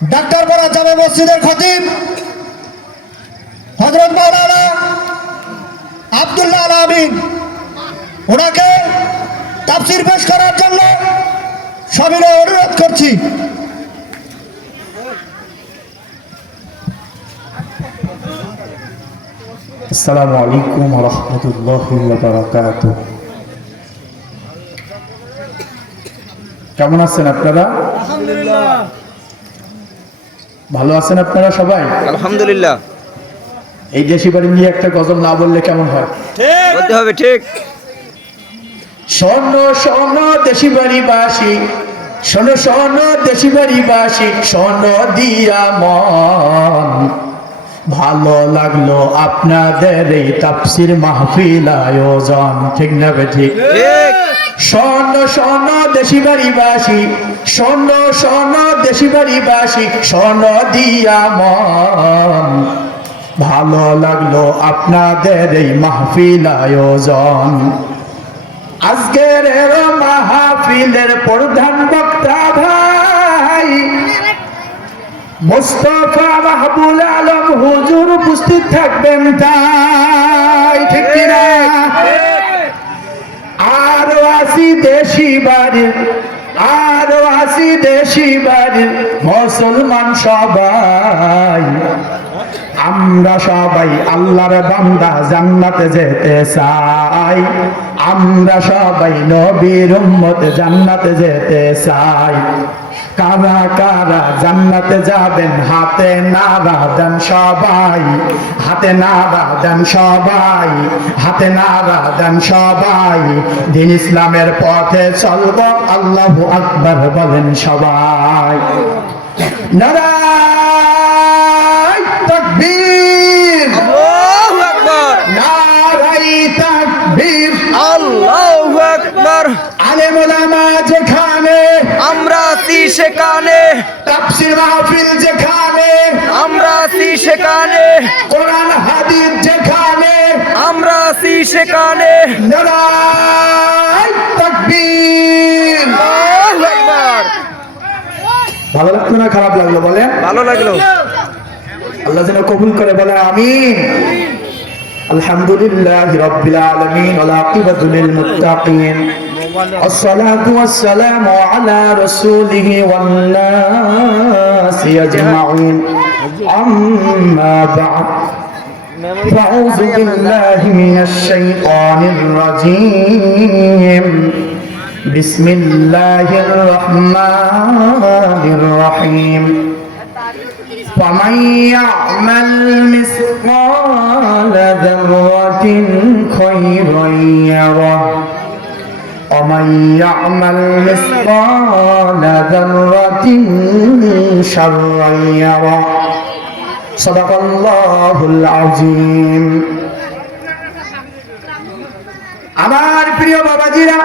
ডাক্তারপাড়া জামে মসজিদের খতিব হযরত মাওলানা আব্দুল্লাহ আল আমিন ওনাকে তাফসীর পেশ করার জন্য সবিনয় অনুরোধ করছি। আসসালামু আলাইকুম ওয়া রাহমাতুল্লাহি ওয়া বারাকাতুহু। কেমন আছেন আপনারা? আলহামদুলিল্লাহ। ভালো আছেন আপনারা সবাই? আলহামদুলিল্লাহ। এই দেশি বাড়ি নিয়ে একটা গজল না বললে কেমন হয়? ঠিক বলতে হবে, ঠিক। শোনো শোনো দেশি বাড়ি বাসী, শোনো শোনো দেশি বাড়ি বাসী, শোনো দিয়া মন, ভালো লাগলো আপনাদের এই তাফসীর মাহফিল আয়োজন। ঠিক না বেঠিক? ঠিক। শোনো শোনো দেশি বাড়ি বাসী, শোনো শোনো দেশি বাড়ি বাসী, শোনো দিয়া মন, ভালো লাগলো আপনাদের এই মাহফিল আয়োজন। আজকের মাহফিলের প্রধান বক্তা ভাই মুস্তাফা মাহবুব আলম হুজুর উপস্থিত থাকবেন, তাই ঠিক কিনা? আরো আসি দেশি বাড়ির, আরো আসি দেশি বাড়ির মুসলমান সবাই, আমরা সবাই আল্লাহর বান্দা জান্নাতে যেতে চাই, আমরা সবাই নবীর উম্মত জান্নাতে যেতে চাই। কারা কারা জান্নাতে যাবেন হাতে নাড়া দেন সবাই, হাতে নাড়া দেন সবাই, হাতে নাড়া দেন সবাই। দিন ইসলামের পথে চলবো, আল্লাহু আকবার বলেন সবাই। নারায়ে তাকবীর, আল্লাহু আকবার, নারায়ে তাকবীর, আল্লাহু আকবার। আলেম ওলামা যেখানে, আমরা আছি সেখানে, তাফসীর মাহফিল যেখানে, আমরা আছি সেখানে, কোরআন হাদিস যেখানে, আমরা আছি সেখানে। নারায়ে তাকবীর। আল্লাহু আকবার। ভালো লাগলো না খারাপ লাগলো বলেন? ভালো লাগলো। আল্লাহ যেন কবুল করে বলে আমিন। আলহামদুলিল্লাহি রাব্বিল আলামিন ওয়াল আকিবাতু লিল মুত্তাকিন, আসসালাতু ওয়াসসালামু আলা রাসূলিহি ওয়ান নাসি আজমাইন, আম্মা বা'দ। ফাউযু বিল্লাহি মিনাশ শাইতানির রাজীম, বিসমিল্লাহির রহমানির রহিম। فمن يعمل مثقال ذرة خيرا يره ومن يعمل مثقال ذرة شرا يره صدق الله العظيم। আমার প্রিয় বাবাজিরা,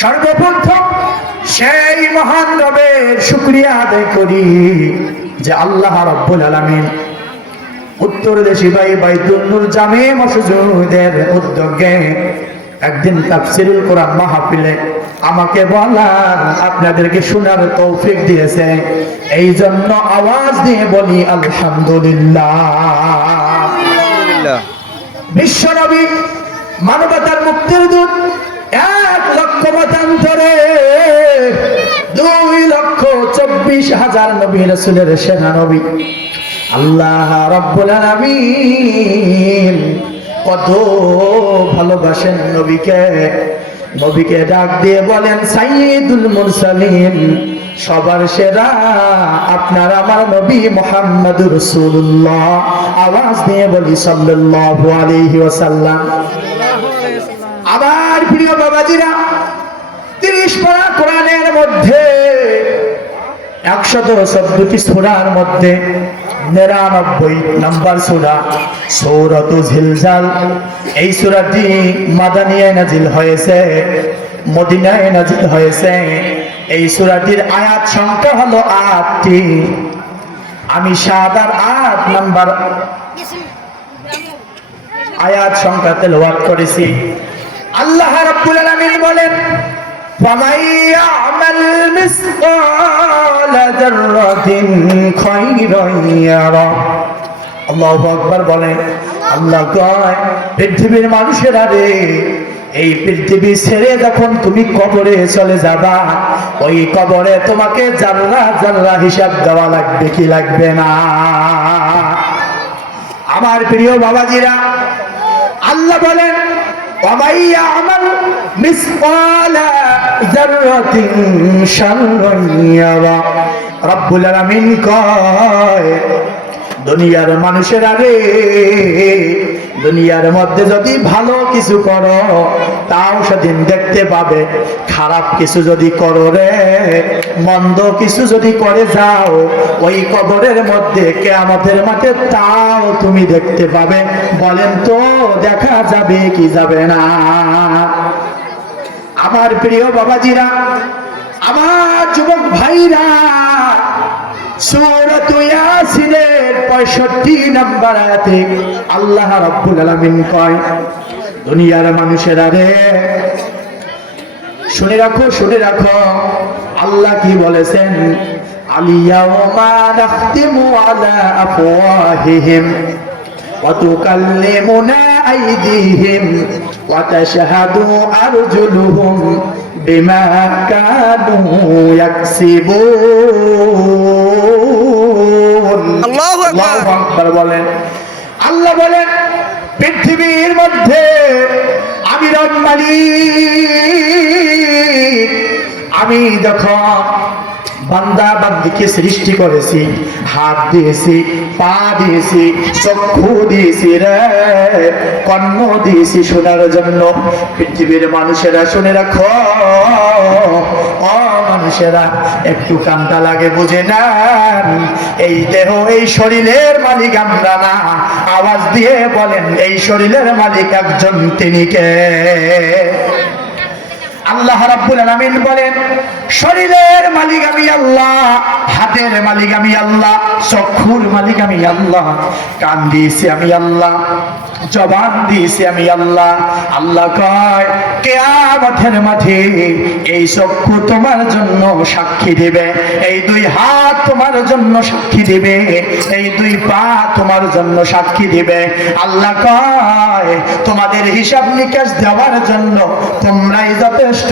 সর্বপ্রথম সেই মহান রবের শুকরিয়া আদায় করি যে আল্লাহ রাব্বুল আলামিন উত্তর দেশি ভাই বাইতুল নূর জামে মসজিদের উদ্যোগে একদিন তাফসীরুল কোরআন মাহফিলে আমাকে বলার, আপনাদেরকে শোনার তৌফিক দিয়েছে। এই জন্য আওয়াজ দিয়ে বলি আলহামদুলিল্লাহ। আলহামদুলিল্লাহ। বিশ্বনবী মানবতার মুক্তির দূত, 1 লক্ষ মতান্তরে 2,24,000 নবী রাসূলের সেনা নবী। আল্লাহ রাব্বুল আলামিন কত ভালোবাসেন নবীকে। নবীকে ডাক দিয়ে বলেন সাইয়্যিদুল মুরসালিন, সবার সেরা আপনার আমার নবী মুহাম্মদুর রাসূলুল্লাহ। আওয়াজ দিয়ে বলি সাল্লাল্লাহু আলাইহি ওয়াসাল্লাম। আমার প্রিয় বাবাজিরা, 30 পারা কোরআনের মধ্যে 114টি সূরার মধ্যে 99 নম্বর সূরা সূরাতুল জিলজাল। এই সূরাটি মাদানিয়ায় নাজিল হয়েছে, মদিনায় নাজিল হয়েছে। এই সূরাটির আয়াত সংখ্যা হলো 8টি। আমি 7 আর 8 নম্বর আয়াত সংখ্যা তেলাওয়াত করেছি। আল্লাহ রাব্বুল আলামিন বলেন فمن يعمل مثقال ذرة خيرا يره আল্লাহু আকবার বলেন। আল্লাহ কয় পৃথিবীর মানুষেরা রে, এই পৃথিবী ছেড়ে যখন তুমি কবরে চলে যাবা, ওই কবরে তোমাকে জান্নাহ জান্নাহ হিসাব দেওয়া লাগবে কি লাগবে না? আমার প্রিয় বাবাজিরা, আল্লাহ বলেন وَمَن يَعْمَلْ مِثْقَالَ ذَرَّةٍ شَرًّا يَرَهُ রব্বুল আলামিন কয় দুনিয়ার মানুষেরা রে, দুনিয়ার মধ্যে যদি ভালো কিছু করো তাও সেদিন দেখতে পাবে, খারাপ কিছু যদি করো রে, মন্দ কিছু যদি করে যাও ওই কবরের মধ্যে কিয়ামতের মাঠে তাও তুমি দেখতে পাবে। বলেন তো দেখা যাবে কি যাবে না? আমার প্রিয় বাবাজিরা, আমার যুবক ভাইরা, সূরা ইয়াসিনের 65 নম্বর আয়াতে আল্লাহ রাব্বুল আলামিন কয় দুনিয়ার মানুষেরা রে, শুনে রাখো শুনে রাখো, আল্লাহ কি বলেছেন? আলিয়াউমা নাখতিমু আলা আফওয়াহিহিম ওয়া তুকাল্লিমুনা আইদিহিম ওয়া তাশহাদু আরজুলুহুম বিমা কানু ইয়াকসিবুন। আল্লাহু আকবার। আল্লাহু আকবার বলেন। আল্লাহ বলেন পৃথিবীর মধ্যে আমি রব মালিক, আমি যখন বান্দা বান্দিকে সৃষ্টি করেছি, হাত দিয়েছি, পা দিয়েছি, চক্ষু দিয়েছি রে, কর্ণ দিয়েছি শোনার জন্য। পৃথিবীর মানুষেরা শুনে রাখো, ও মানুষেরা একটু কান্না লাগে বুঝে নেন, এই দেহ এই শরীরের মালিক আমরা না। আওয়াজ দিয়ে বলেন এই শরীরের মালিক একজন, তিনি কে? আল্লাহ রাব্বুল আলামিন বলেন শরীরের মালিক আমি আল্লাহ, হাতের মালিক আমি আল্লাহ, চক্ষুর মালিক আমি আল্লাহ, কান দিয়েছি আমি আল্লাহ, জবান দিয়েছি আমি আল্লাহ। আল্লাহ কয় কিয়ামতের মাঠে এই চক্ষু তোমার জন্য সাক্ষী দিবে, এই দুই হাত তোমার জন্য সাক্ষী দিবে, এই দুই পা তোমার জন্য সাক্ষী দিবে। আল্লাহ কয় তোমাদের হিসাব নিকাশ দেওয়ার জন্য তোমরাই যথেষ্ট,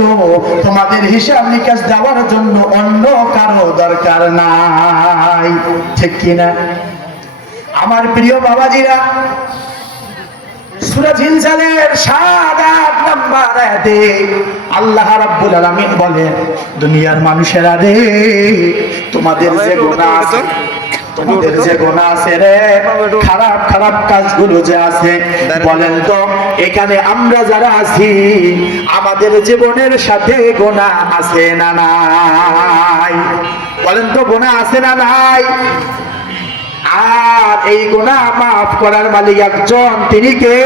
তোমাদের হিসাব নিকাশ দেওয়ার জন্য অন্য কারো দরকার নাই। ঠিক কিনা? আমার প্রিয় বাবাজিরা, সূরা জিলজালের 7-8 নম্বর আয়াতে আল্লাহ রাব্বুল আলামিন বলেন দুনিয়ার মানুষেরা রে, তোমাদের যে গুনাহ আছে, তোমাদের যে গুনাহ আছে রে, খারাপ খারাপ কাজগুলো যে আছে, বলেন তো এখানে আমরা যারা আছি আমাদের জীবনের সাথে গুনাহ আছে না নাই? বলেন তো গুনাহ আছে না নাই? আর এই গুনাহ মাফ করার মালিক একজন, তিনি কে?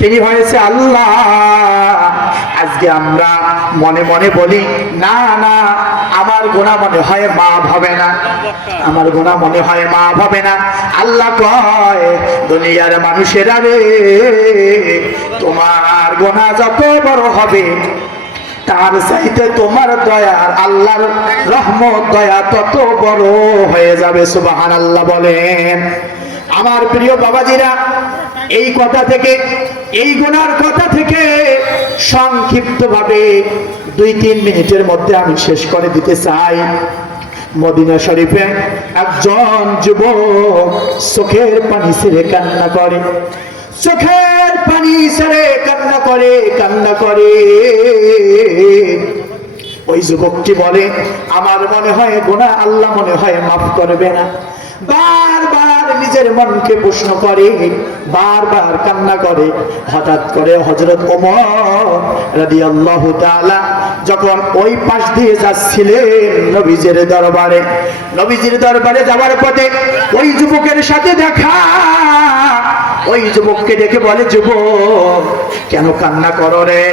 তিনি হয়েছে আল্লাহ। আজকে আমরা মনে মনে বলি না না, আমার গুনাহ মনে হয় মাফ হবে না, আমার গুনাহ মনে হয় মাফ হবে না। আল্লাহ কয় দুনিয়ার মানুষেরা রে, তোমার গুনাহ যত বড় হবে তার চাইতে তোমার দয়ার আল্লাহর রহমত দয়া তত বড় হয়ে যাবে। সুবহানাল্লাহ বলেন। আমার প্রিয় বাবাজিরা, এই কথা থেকে, এই গুনার কথা থেকে সংক্ষিপ্ত ভাবে 2-3 মিনিটের মধ্যে আমি শেষ করে দিতে চাই। মদিনা শরীফে একজন যুবক চোখের পানি ছেড়ে কান্না করে, চোখের পানি ছেড়ে কান্না করে, কান্না করে। ওই যুবকটি বলে আমার মনে হয় গুনাহ আল্লাহ মনে হয় মাফ করবে না। বারবার নিজের মনকে প্রশ্ন করে, বারবার কান্না করে। হঠাৎ করে হযরত ওমর রাদিয়াল্লাহু তাআলা যখন ওই পাশ দিয়ে যাচ্ছিলেন নবীজির দরবারে, নবীজির দরবারে যাওয়ার পথে ওই যুবকের সাথে দেখা। ওই যুবককে দেখে বলে যুবক কেন কান্না করো রে,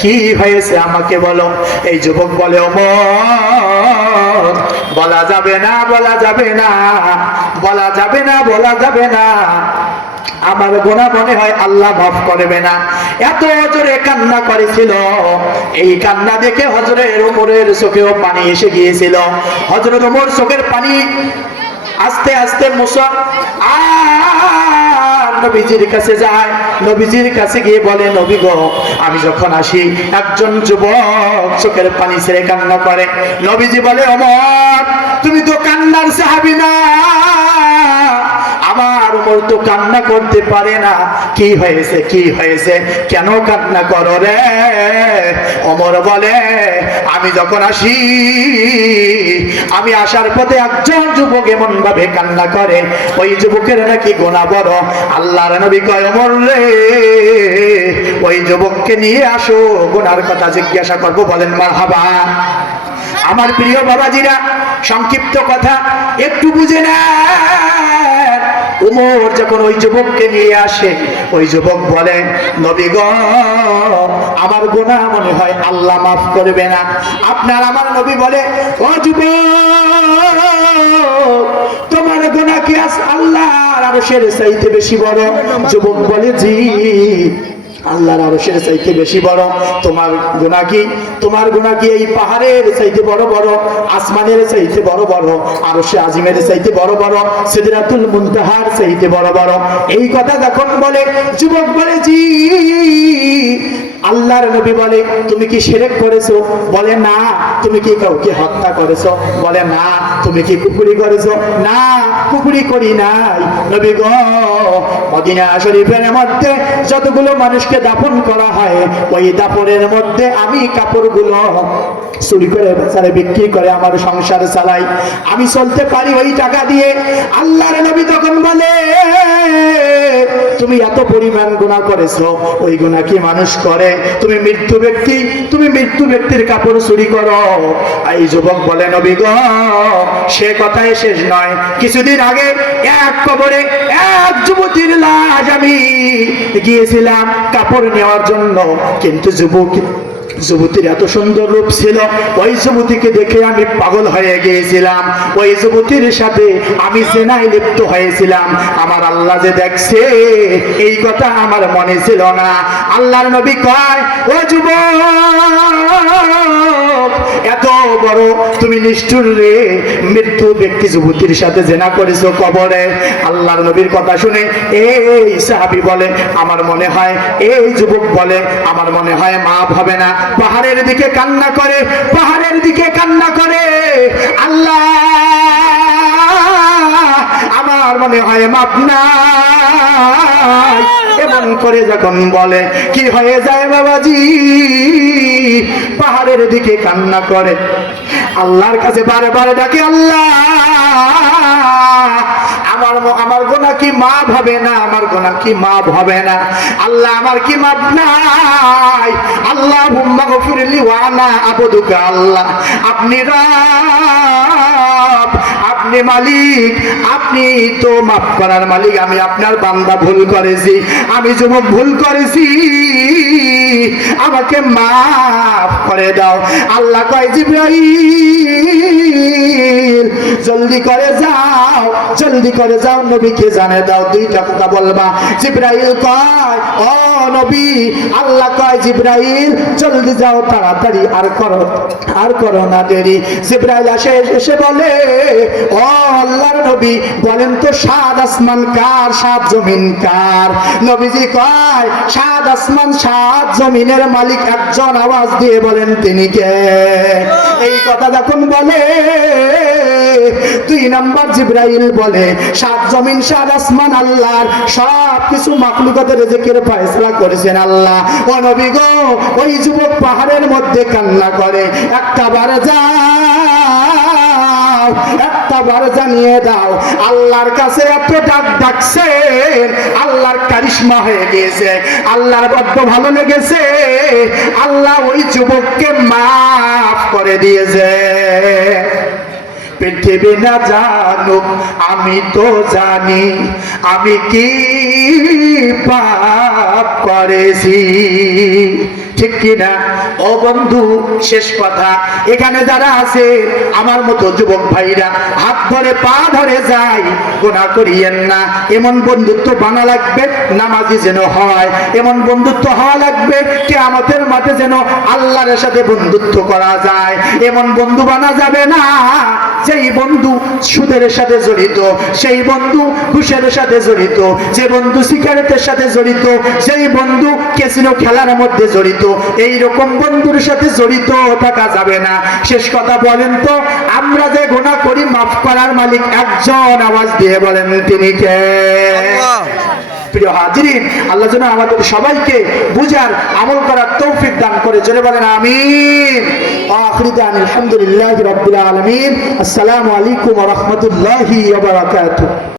কি হয়েছে আমাকে বলো। এই যুবক বলে ওমর বলা যাবে না, বলা যাবে না, বলা যাবে না, বলা যাবে না। আমার গুনাহ মনে হয় আল্লাহ মাফ করবে না। এত জোরে কান্না করেছিল, এই কান্না দেখে হযরত ওমরের চোখেও পানি এসে গিয়েছিল। হযরত ওমর চোখের পানি আস্তে আস্তে মুছা আর নবীজির কাছে যায়। নবীজির কাছে গিয়ে বলে, নবী গো, আমি যখন আসি একজন যুবক চোখের পানি ছেড়ে কান্না করে। নবীজি বলে, ওমর তুমি তো কান্নার সাহাবী না, আমার ওমর তো কান্না করতে পারে না। কি হয়েছে, কি হয়েছে, কেন কান্না করো রে? ওমর বলে, আমি যখন আসি, আমি আসার পথে একজন যুবক এমন ভাবে কান্না করে, ওই যুবকের নাকি গুনাহ বড়। আল্লাহর নবী কয়, ওমর রে, ওই যুবককে নিয়ে আসো, গুনার কথা জিজ্ঞাসা করবো। বলেন মারহাবা। আমার প্রিয় বাবাজিরা, সংক্ষিপ্ত কথা একটু বুঝে না। ওমর যখন ওই যুবককে নিয়ে আসে, ওই যুবক বলে, নবী গো, আমার গুনাহ মনে হয় আল্লাহ মাফ করবে না। আপনার আমার নবী বলে, ও যুবক, তোমার গুনাহ কি আল্লাহর আরশের চাইতে বেশি বড়? যুবক বলে, জি, আল্লাহর আরশের চাইতে বেশি বড়। তোমার গুনাহ কি? তোমার গুনাহ কি এই পাহাড়ের চাইতে বড় বড়, আসমানের চাইতে বড় বড়, আরশে আজিমের চাইতে বড় বড়, সিদরাতুল মুনতাহার চাইতে বড় বড়? এই কথা যখন বলে, যুবক বলে, জি। আল্লাহর নবী বলে, তুমি কি শিরক করেছো? বলে, না। তুমি কি কাউকে হত্যা করেছো? বলে, না। তুমি কি কুফরি করেছো? না, কুফরি করি নাই। নবী গো, মদিনা শরীফের মধ্যে যতগুলো মানুষকে দাফন করা হয়, ওই দাফনের মধ্যে আমি কাপড়গুলো চুরি করে বাজারে বিক্রি করে আমার সংসার চালাই, আমি চলতে পারি ওই টাকা দিয়ে। আল্লাহর নবী তখন বলে, তুমি এত পরিমাণ গুনাহ করেছো, ওই গুনাহ কি মানুষ করে? তুমি মৃত্যু ব্যক্তি, তুমি মৃত্যু ব্যক্তির কাপড় চুরি করো। এই যুবক বলে, নবী গো, সে কথাই শেষ নয়। কিছুদিন আগে এক কবরে এক যুবতীর লাশ আমি গিয়েছিলাম কাপড় নেওয়ার জন্য, কিন্তু যুবতীর এত সুন্দর রূপ ছিল, ওই যুবতীকে দেখে আমি পাগল হয়ে গিয়েছিলাম। ওই যুবতীর সাথে আমি জেনায় লিপ্ত হয়েছিলাম। আমার আল্লাহ যে দেখছে, এই কথা আমার মনে ছিল না। আল্লাহর নবী কয়, ও যুবক, এত বড় তুমি নিষ্ঠুর রে, মৃত্যু ব্যক্তি যুবতীর সাথে জেনা করেছো কবরে। আল্লাহর নবীর কথা শুনে এই সাহাবী বলে, আমার মনে হয়, এই যুবক বলে, আমার মনে হয় মাফ হবে না। পাহাড়ের দিকে কান্না করে, পাহাড়ের দিকে কান্না করে, আল্লাহ, আমার মনে হয় মাফ নাই। এমন করে যখন বলে, কি হয়ে যায় বাবাজি? পাহাড়ের দিকে কান্না করে, আল্লাহর কাছে বারে বারে ডাকে, আল্লাহ, আমার গুনাহ কি মাফ হবে না? আমার গুনাহ কি মাফ হবে না? আল্লাহ, আমার কি মাফ নাই? আল্লাহুম্মা গফিরলি ওয়া আনা আবদুকা। আল্লাহ, আপনি রব, আপনি মালিক, আপনি তো মাফ করার মালিক। আমি আপনার বান্দা, ভুল করেছি, আমি যুবক ভুল করেছি, আমাকে মাফ করে দাও। আল্লাহ কয়, জিবরাইল, জলদি করে যাও, জলদি করে যাও, নবীকে জানিয়ে দাও, দুইটা কথা বলবা। জিবরাইল কয়, ও নবী, আল্লাহ কয়, জিবরাইল জলদি যাও, তাড়াতাড়ি, আর করো না দেরি। জিবরাইল এসে বলে, ও আল্লাহর নবী, বলেন তো, সাত আসমান কার, সাত জমিন কার? নবীজি কয়, সাত আসমান সাত জমিনের মালিক একজন। আওয়াজ দিয়ে বলেন, তিনি কে? এই কথা যখন বলে, দুই নাম্বার জিবরাইল বলে, সাত জমিন সাত আসমান আল্লাহর, সব কিছু মাখলুকাতের রিজিকের ফয়সালা করেছেন আল্লাহ। ও নবী গো, ওই যুবক পাহাড়ের মধ্যে কান্না করে, একটা বার যাও, একটা বার জানিয়ে দাও, আল্লাহর কাছে এত ডাকছেন, আল্লাহর কারিশমা হয়ে গিয়েছে, আল্লাহর বড্ড ভালো লেগেছে, আল্লাহ ওই যুবককে মাফ করে দিয়েছে। পৃথিবী না জানুক, আমি তো জানি আমি কি পাপ করেছি, ঠিক কিনা? ও বন্ধু, শেষ কথা, এখানে যারা আছে আমার মতো যুবক ভাইরা হাত ধরে পা ধরে যায়, গুনাহ করিয়েন না। এমন বন্ধুত্ব বানা লাগবে নামাজি যেন হয়, এমন বন্ধুত্ব হওয়া লাগবে কিয়ামতের মাঠে যেন আল্লাহর সাথে বন্ধুত্ব করা যায়। এমন বন্ধু বানা যাবে না যেই বন্ধু সুদের সাথে জড়িত, সেই বন্ধু ঘুষের সাথে জড়িত, যে বন্ধু সিগারেটের সাথে জড়িত, সেই বন্ধু ক্যাসিনো খেলার মধ্যে জড়িত। এই রকম বন্ধুর সাথে জড়িত থাকা যাবে না। শেষ কথা বলেন তো, আমরা যে গুনাহ করি মাফ করার মালিক একজন, আওয়াজ দিয়ে বলেন তিনি কে? আল্লাহ। প্রিয় হাজিরিন, আল্লাহ যেন আমাদের সবাইকে বুঝার আমল করার তৌফিক দান করে, জোরে বলেন আমিন। আখিরি দান আলহামদুলিল্লাহি রাব্বিল আলামিন। আসসালামু আলাইকুম ওয়া রাহমাতুল্লাহি ওয়া বারাকাতুহু।